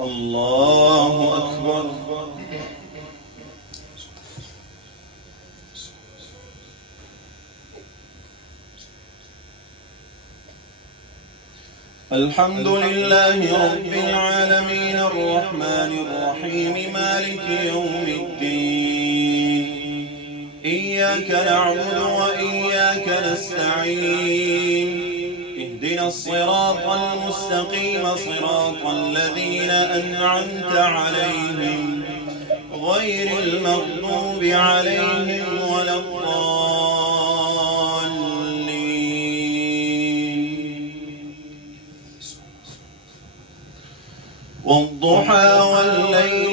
الله أكبر. الحمد لله رب العالمين الرحمن الرحيم مالك يوم الدين إياك نعبد وإياك نستعين اهدنا الصراط المستقيم صراط الذين أنعمت عليهم غير المغضوب عليهم ولا الضالين والضحى والليل